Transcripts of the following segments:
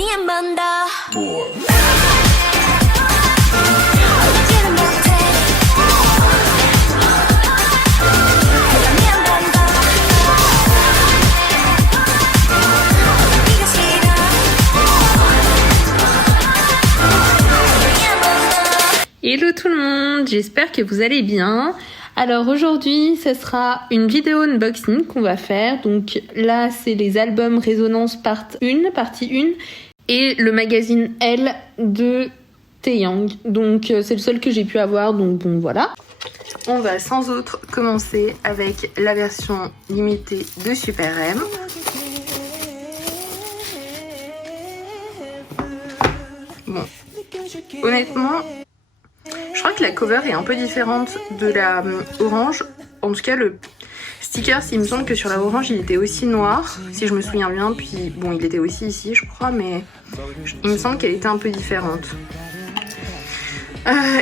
Hello tout le monde, j'espère que vous allez bien. Alors aujourd'hui, ce sera une vidéo unboxing qu'on va faire. Donc là, c'est les albums Résonance partie 1 et le magazine Elle de Taeyang. Donc c'est le seul que j'ai pu avoir, donc bon voilà. On va sans autre commencer avec la version limitée de Super M. Bon, honnêtement, je crois que la cover est un peu différente de la orange. En tout cas, le sticker, il me semble que sur la orange, il était aussi noir, si je me souviens bien. Puis bon, il était aussi ici, je crois, mais il me semble qu'elle était un peu différente.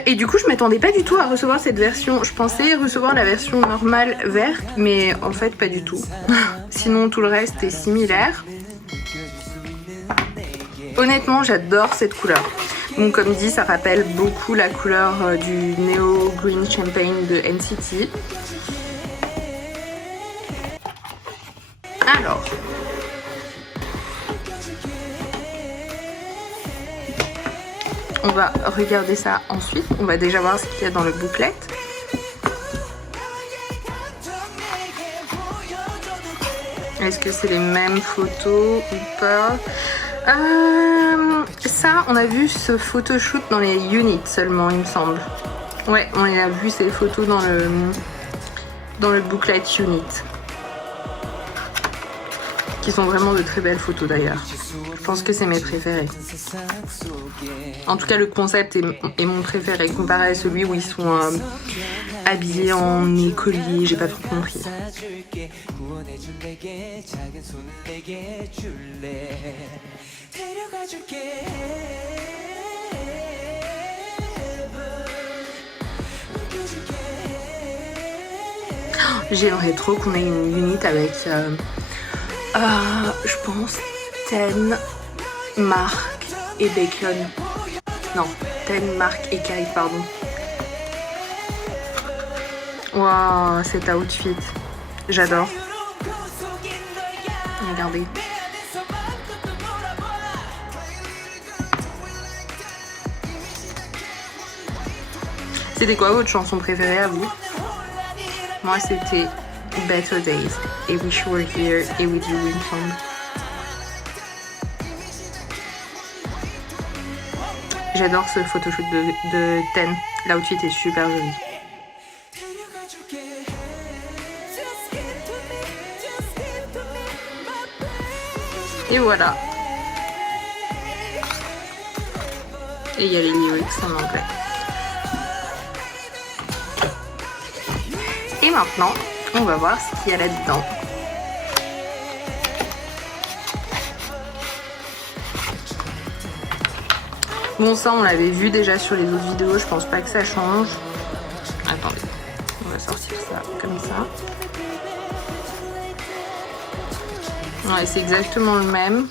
Et du coup, je m'attendais pas du tout à recevoir cette version. Je pensais recevoir la version normale verte, mais en fait, pas du tout. Sinon, tout le reste est similaire. Honnêtement, j'adore cette couleur. Donc comme dit, ça rappelle beaucoup la couleur du Neo Green Champagne de NCT. Alors, on va regarder ça ensuite. On va déjà voir ce qu'il y a dans le booklet. Est-ce que c'est les mêmes photos ou pas? Ça, on a vu ce photoshoot dans les units seulement, il me semble. Ouais, on a vu ces photos dans le booklet unit. Qui sont vraiment de très belles photos d'ailleurs. Je pense que c'est mes préférés. En tout cas, le concept est mon préféré comparé à celui où ils sont habillés en écolier. J'ai pas trop compris. J'aimerais trop qu'on ait une unit avec, je pense, Ten, Mark et Bacon. Non, Ten, Mark et Kai, pardon. Waouh, cet outfit, j'adore. Regardez. C'était quoi votre chanson préférée à vous? Moi c'était Better Days et Wish You Were Here et With You Winsong. J'adore ce photoshoot de Ten. L'outfit est super joli. Et voilà. Et il y a les lyrics en anglais. Et maintenant, on va voir ce qu'il y a là-dedans. Bon, ça, on l'avait vu déjà sur les autres vidéos. Je pense pas que ça change. Attendez, on va sortir ça comme ça. Ouais, c'est exactement le même.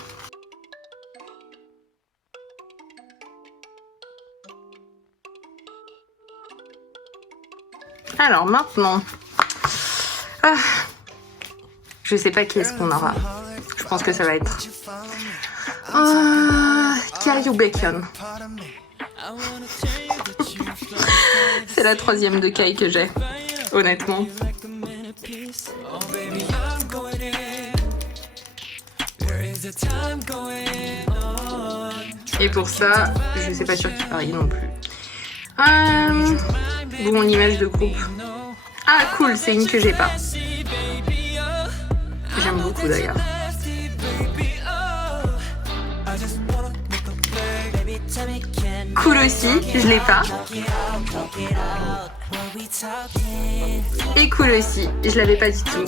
Alors maintenant, je sais pas qui est-ce qu'on aura. Je pense que ça va être Kai ou Bacon. C'est la troisième de Kai que j'ai, honnêtement. Et pour ça, je sais pas sur qui parier non plus. Bon, l'image de groupe. Ah cool, c'est une que j'ai pas. J'aime beaucoup d'ailleurs. Cool aussi, je l'ai pas. Et cool aussi, je l'avais pas du tout.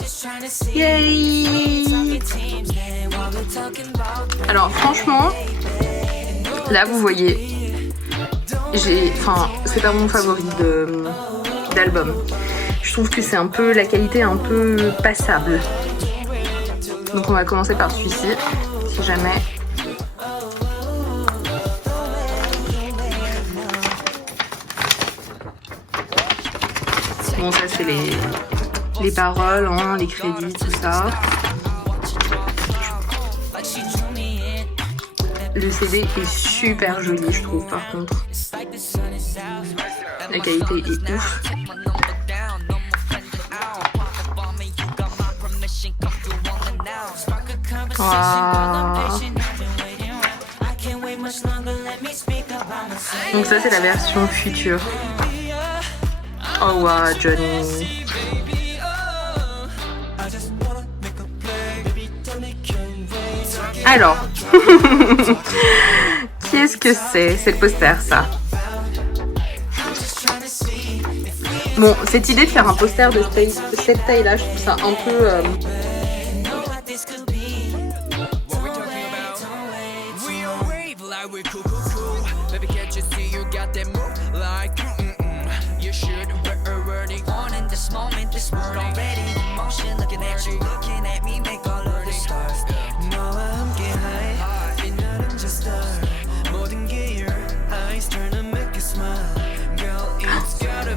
Yay! Alors franchement, là vous voyez, c'est pas mon favori d'album. Je trouve que c'est un peu, la qualité est un peu passable. Donc on va commencer par celui-ci, si jamais. Bon, ça c'est les paroles, hein, les crédits, tout ça. Le CD est super joli, je trouve, par contre. La qualité est ouf. Wow. Donc ça c'est la version future. Oh wow, Johnny. Alors, qu'est-ce que c'est? C'est le poster, ça. Bon, cette idée de faire un poster de cette taille-là, je trouve ça un peu...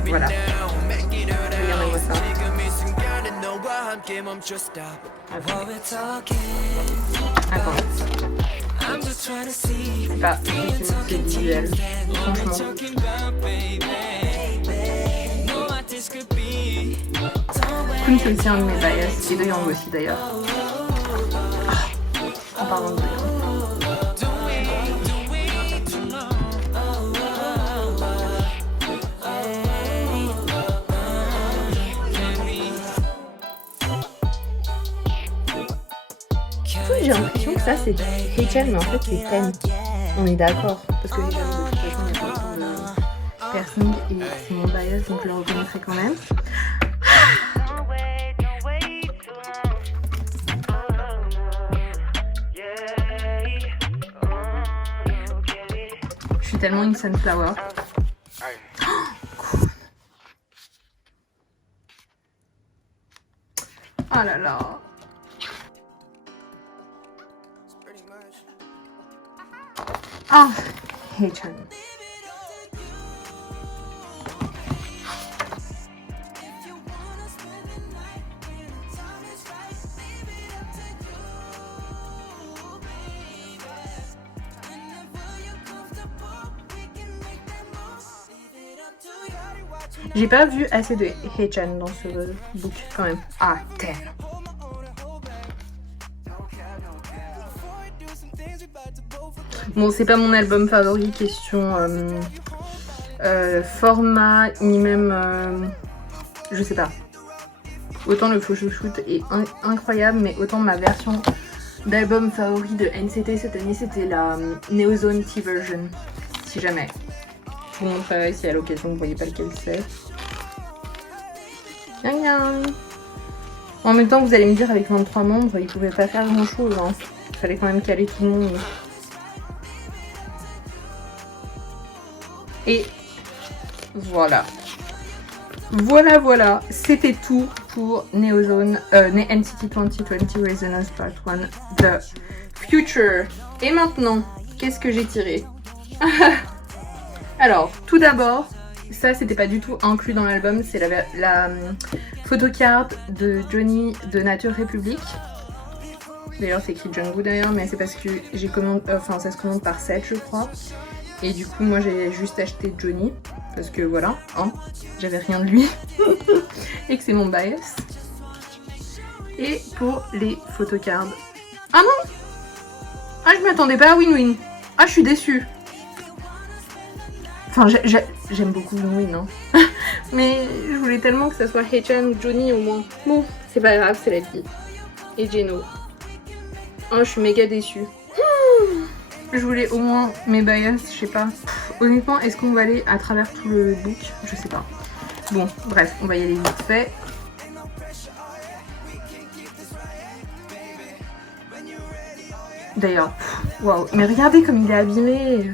Voilà. Regardez-moi ça. Attends. C'est pas c'est visuel. Franchement. Kun c'est aussi un de mes bias. Et De Young aussi d'ailleurs. En parlant de De Young. J'ai l'impression que ça c'est H&M mais en fait c'est Ten. On est d'accord parce que H&M de toute façon il y a pas autant de personnes et c'est mon bias donc je le reconnaîtrai quand même. Je suis tellement une sunflower. Cool. Oh là là. Ah, H&M. J'ai pas vu assez de H&M dans ce book quand même. Ah, tel. Bon, c'est pas mon album favori, question format, ni même... je sais pas. Autant le photoshoot est incroyable, mais autant ma version d'album favori de NCT cette année, c'était la Neozone T-version. Si jamais. Je vous montrerai si à l'occasion vous voyez pas lequel c'est. En même temps, vous allez me dire, avec 23 membres, ils pouvaient pas faire grand chose. Hein. Il fallait quand même caler tout le monde. Et voilà. Voilà. C'était tout pour Neozone, NCT 2020 Resonance Part 1 The Future. Et maintenant, qu'est-ce que j'ai tiré? Alors, tout d'abord, ça c'était pas du tout inclus dans l'album, c'est la photocard de Johnny de Nature République. D'ailleurs c'est écrit Jungwoo d'ailleurs, mais c'est parce que j'ai commandé, ça se commande par 7 je crois. Et du coup moi j'ai juste acheté Johnny, parce que voilà, hein, j'avais rien de lui. Et que c'est mon bias. Et pour les photocards... Ah non! Ah je m'attendais pas à Win-Win. Ah je suis déçue. Enfin, j'aime beaucoup Win-Win, hein. Mais je voulais tellement que ça soit H&M ou Johnny au moins. Bon, c'est pas grave, c'est la vie. Et Jeno. Oh, je suis méga déçue. Je voulais au moins mes bias, je sais pas. Honnêtement, est-ce qu'on va aller à travers tout le book? Je sais pas. Bon, bref, on va y aller vite fait. D'ailleurs, waouh, mais regardez comme il est abîmé.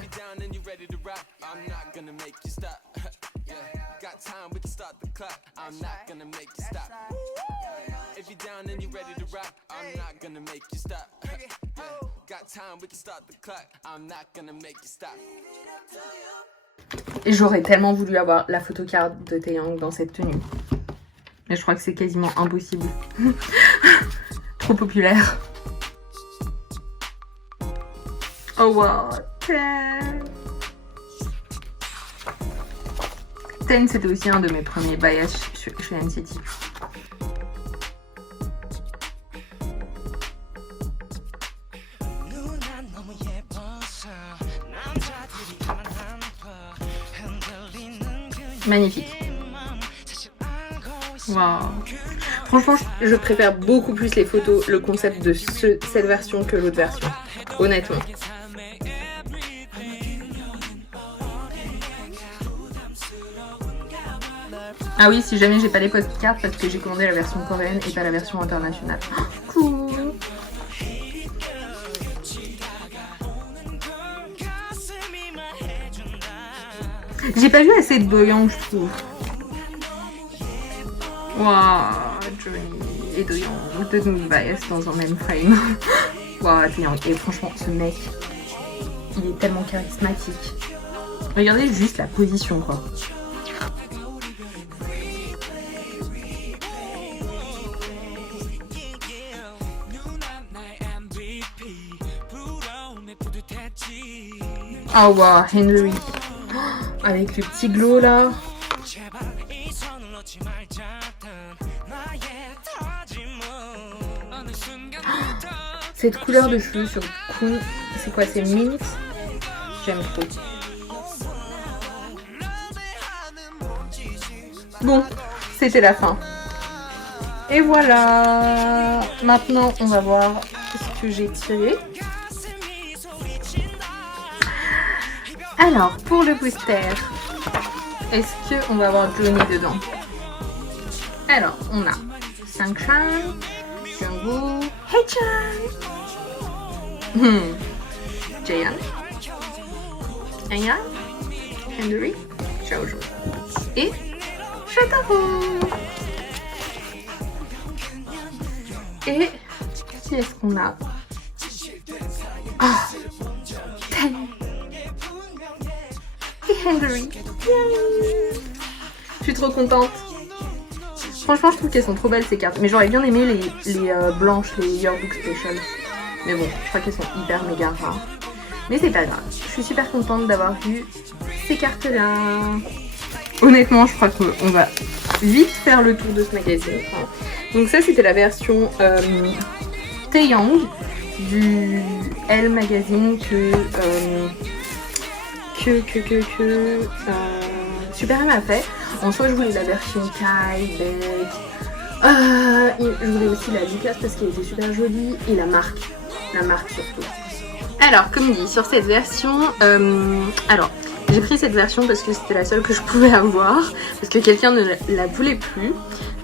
Et j'aurais tellement voulu avoir la photocard de Taeyang dans cette tenue. Mais je crois que c'est quasiment impossible. Trop populaire. Oh wow, 10 c'était aussi un de mes premiers voyages chez NCT. Magnifique. Waouh. Franchement, je préfère beaucoup plus les photos, le concept de cette version que l'autre version. Honnêtement. Ah oui, si jamais j'ai pas les postcards parce que j'ai commandé la version coréenne et pas la version internationale. Oh, cool. J'ai pas vu assez de Doyoung, je trouve. Waouh, Johnny et Doyoung, deux de nos bias dans un même frame. Waouh, Doyoung. Et franchement, ce mec, il est tellement charismatique. Regardez juste la position, quoi. Oh wow, Henry. Avec le petit glow là. Cette couleur de cheveux sur Kun, c'est quoi, c'est mint? J'aime trop. Bon, c'était la fin. Et voilà. Maintenant, on va voir ce que j'ai tiré. Alors, pour le poster, est-ce qu'on va avoir Johnny dedans? Alors, on a Sunshine, Jungwoo, Haechan, Jaehyun, Ayan, Henry, Xiaozhu et Shotaro. Et qui est-ce qu'on a? Ah, Henry. Je suis trop contente. Franchement, je trouve qu'elles sont trop belles ces cartes. Mais j'aurais bien aimé les blanches, les Yearbook Special. Mais bon, je crois qu'elles sont hyper méga rares. Mais c'est pas grave. Je suis super contente d'avoir vu ces cartes-là. Honnêtement, je crois qu'on va vite faire le tour de ce magazine. Donc ça, c'était la version Taeyang du Elle Magazine que Super M a fait. En soi, je voulais la version Kai, Beck. Je voulais aussi la Lucas parce qu'elle était super jolie. Et la marque surtout. Alors, comme dit, sur cette version, alors, j'ai pris cette version parce que c'était la seule que je pouvais avoir. Parce que quelqu'un ne la voulait plus.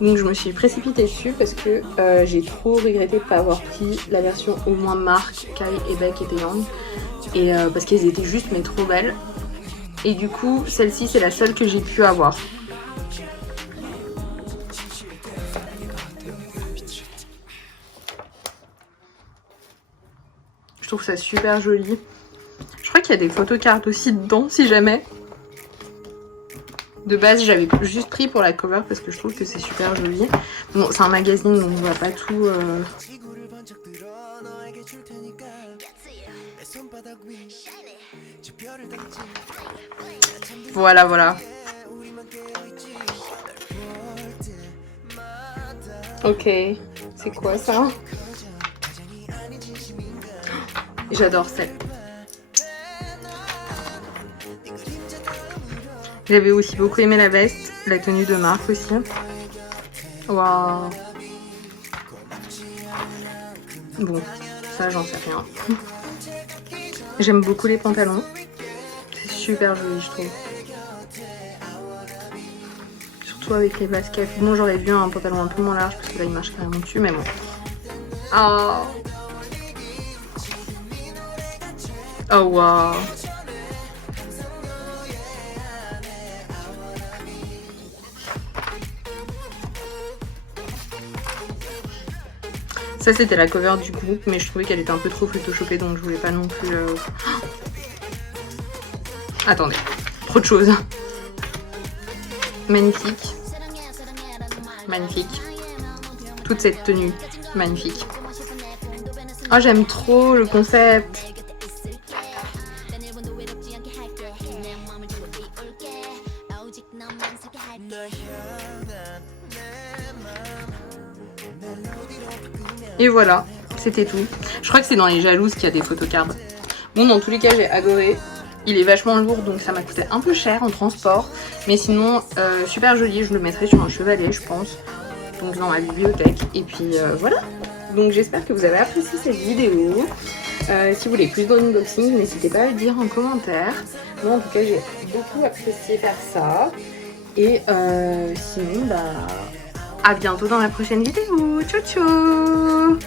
Donc je me suis précipitée dessus parce que j'ai trop regretté de ne pas avoir pris la version au moins marque, Kai et Beck et Taeyang. Et parce qu'elles étaient juste mais trop belles. Et du coup, celle-ci, c'est la seule que j'ai pu avoir. Je trouve ça super joli. Je crois qu'il y a des photocards aussi dedans, si jamais. De base, j'avais juste pris pour la cover parce que je trouve que c'est super joli. Bon, c'est un magazine, donc on va pas tout... Voilà, voilà. Ok, c'est quoi ça? J'adore ça. J'avais aussi beaucoup aimé la veste, la tenue de Marc aussi. Waouh. Bon, ça j'en sais rien. J'aime beaucoup les pantalons. C'est super joli, je trouve. Surtout avec les baskets. Bon, j'aurais vu un pantalon un peu moins large parce que là il marche carrément dessus, mais bon. Oh. Oh wow. Ça c'était la cover du groupe, mais je trouvais qu'elle était un peu trop photoshopée, donc je voulais pas non plus... Attendez, trop de choses. Magnifique. Magnifique. Toute cette tenue, magnifique. Oh, j'aime trop le concept. Et voilà, c'était tout. Je crois que c'est dans les jalouses qu'il y a des photocards. Bon, dans tous les cas, j'ai adoré. Il est vachement lourd, donc ça m'a coûté un peu cher en transport. Mais sinon, super joli. Je le mettrai sur un chevalet, je pense. Donc dans ma bibliothèque. Et puis voilà. Donc j'espère que vous avez apprécié cette vidéo. Si vous voulez plus d'unboxing, n'hésitez pas à le dire en commentaire. Moi, en tout cas, j'ai beaucoup apprécié faire ça. Et sinon, bah, à bientôt dans la prochaine vidéo. Ciao, ciao!